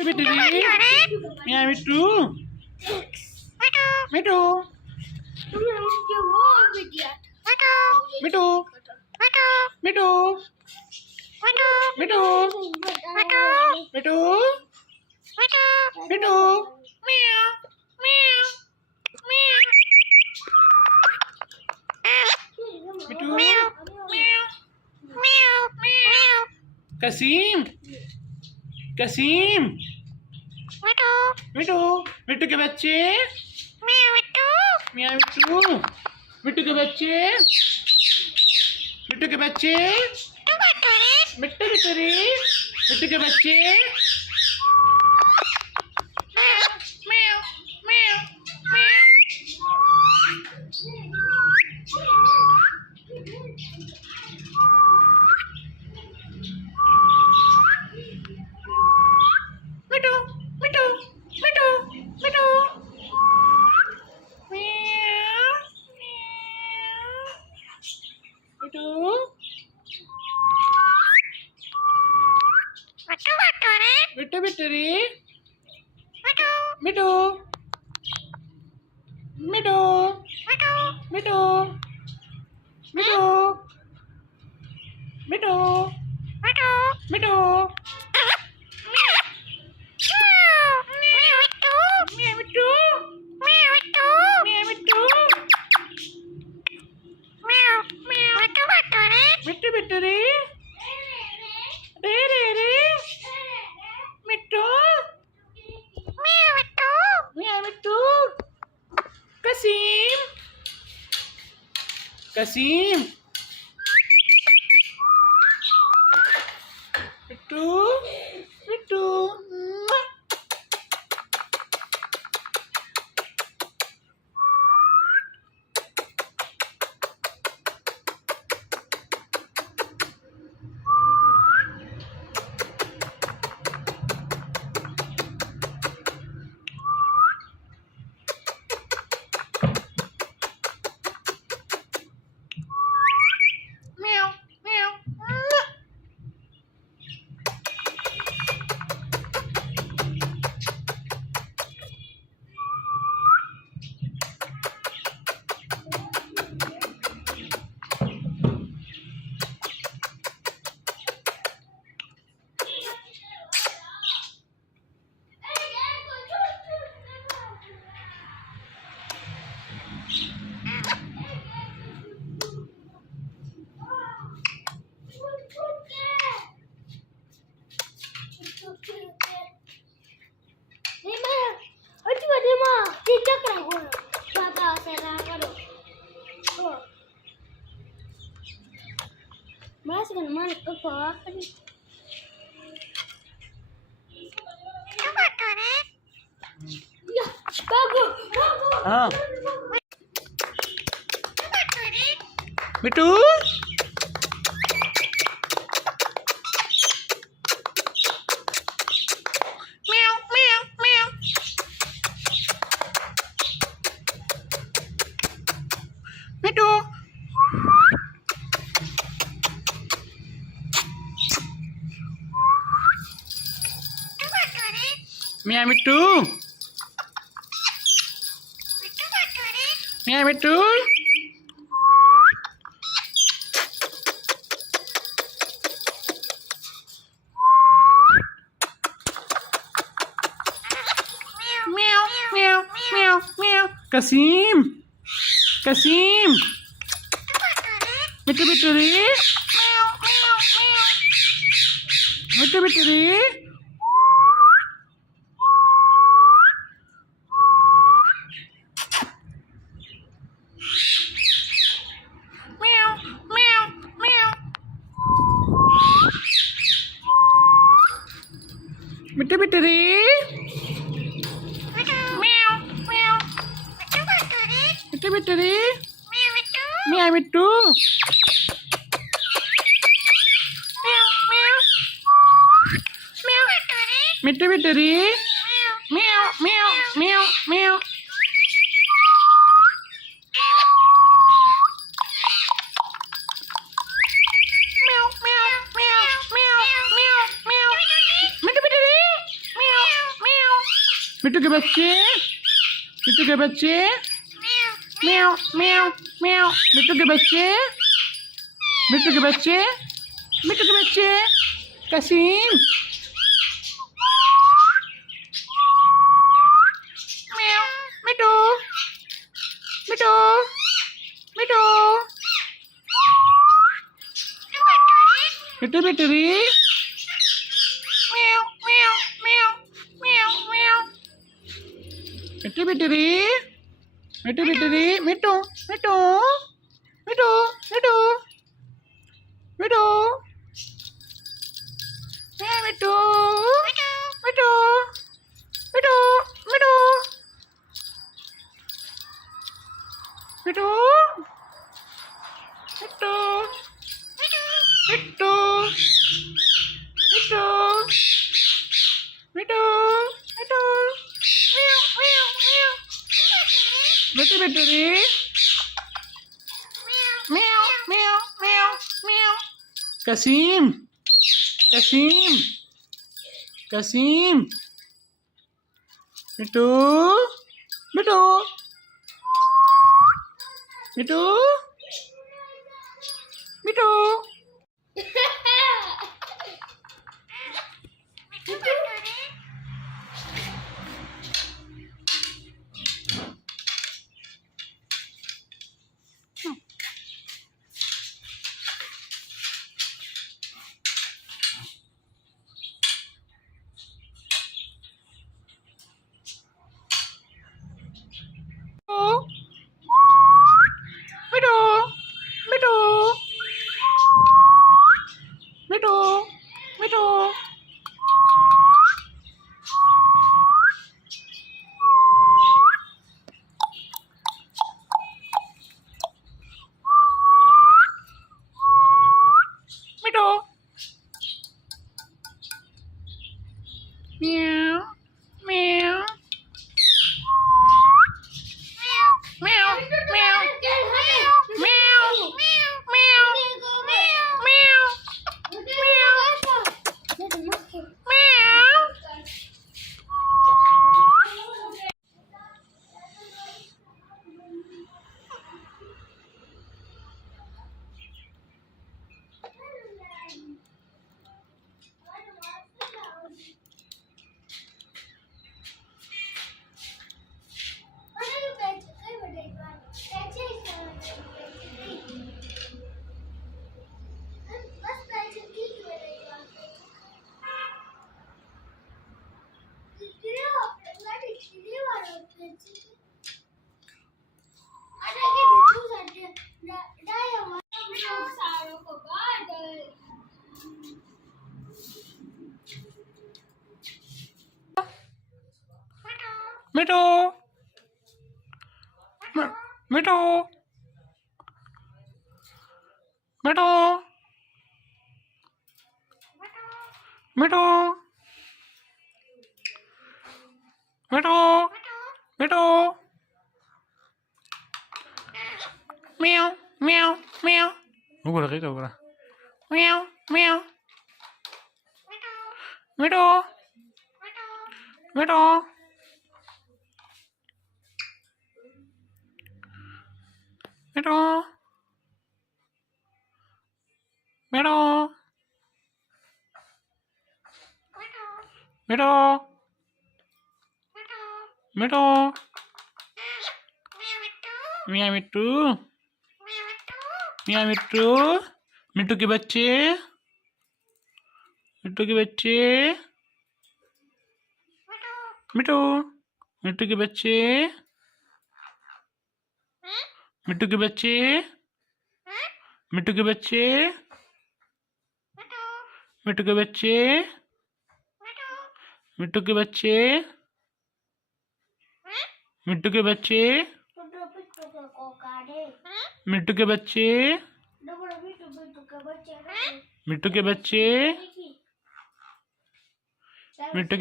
Mittu. Yeah, Mittu. Mittu. Mittu. Mittu. Mittu. Mittu. Mittu. Meow. Meow. Meow. Mittu. Meow. Meow. Meow. Kasim. Kasim. मिट्टू मिट्टू के बच्चे मियाँ मिट्टू मिट्टू के बच्चे मिट्टू के बच्चे मिट्टू बिटूरी मिट्टू के बच्चे म्याऊ म्याऊ म्याऊ मिट्टू मिट्टू मिट्टू मिट्टू म्याऊ मिट्टू मिट्टू बिटूरी मिट्टू मिट्टू मिट्टू मिट्टू मिट्टू मिट्टू मिट्टू बिटूरी रे रे रे मिट्टू मियाँ मिट्टू कसीम कसीम मिट्टू मिट्टू हाँ मिट्टू म्याऊ म्याऊ म्याऊ मिट्टू मियाँ मिट्टू मियाँ मिट्टू म्याऊ म्याऊ म्याऊ म्याऊ कसीम कसीम मिट्टू बिटूरी मिट्टू बिटूरी मिट्टू बिटूरी मिट्टू बिटूरी मियाँ मिट्टू मिट्टू बिटूरी म्याऊ म्याऊ म्याऊ म्याऊ म्याऊ म्याऊ म्याऊ म्याऊ म्याऊ म्याऊ मिट्टू बिटूरी म्याऊ मिट्टू के बच्चे, मिट्टू के बच्चे, म्याऊ म्याऊ म्याऊ, मिट्टू के बच्चे, मिट्टू के बच्चे, मिट्टू के बच्चे, कसीम, म्याऊ, मिट्टू, मिट्टू, मिट्टू, मिट्टू मिट्टूरी, म्याऊ म्याऊ म्याऊ म्याऊ म्याऊ, मिट्टू मिट्टूरी, मिट्टू मिट्टूरी, मिट्टू मिट्टू, मिट्टू मिट्टू, मिट्टू, मिट्टू, मिट्टू, मिट्टू, मिट्टू, मिट्टू, मिट्टू, मिट्टू, मिट्टू, मिट्टू, मिट्टू, म्याऊ म्याऊ म्याऊ, मिट्टू मिट्टूरी, म्याऊ म्याऊ म्याऊ म्याऊ, कसीम, कसीम, कसीम, मिट्टू, मिट्टू, मिट्टू, मिट्टू, मिट्टू, मिट्टू, मिट्टू, मिट्टू, मिट्टू, म्याऊ म्याऊ म्याऊ म्याऊ म्याऊ म्याऊ म्याऊ मिट्टू, मिट्टू, मिट्टू, मिट्टू, मिट्टू, मिट्टू, म्याऊ म्याऊ म्याऊ, ugora kita ugora, म्याऊ म्याऊ, मिट्टू, मिट्टू, मिट्टू, मिट्टू, मिट्टू, मिट्टू, मियाँ मिट्टू, मियाँ मिट्टू, मिट्टू के बच्चे, मिट्टू के बच्चे, मिट्टू, मिट्टू के बच्चे, मिट्टू के बच्चे, मिट्टू के बच्चे, मिट्टू के बच्चे, मिट्टू के बच्चे, मिट्टू के बच्चे, मिट्टू के बच्चे, मिट्टू के बच्चे, मिट्टू के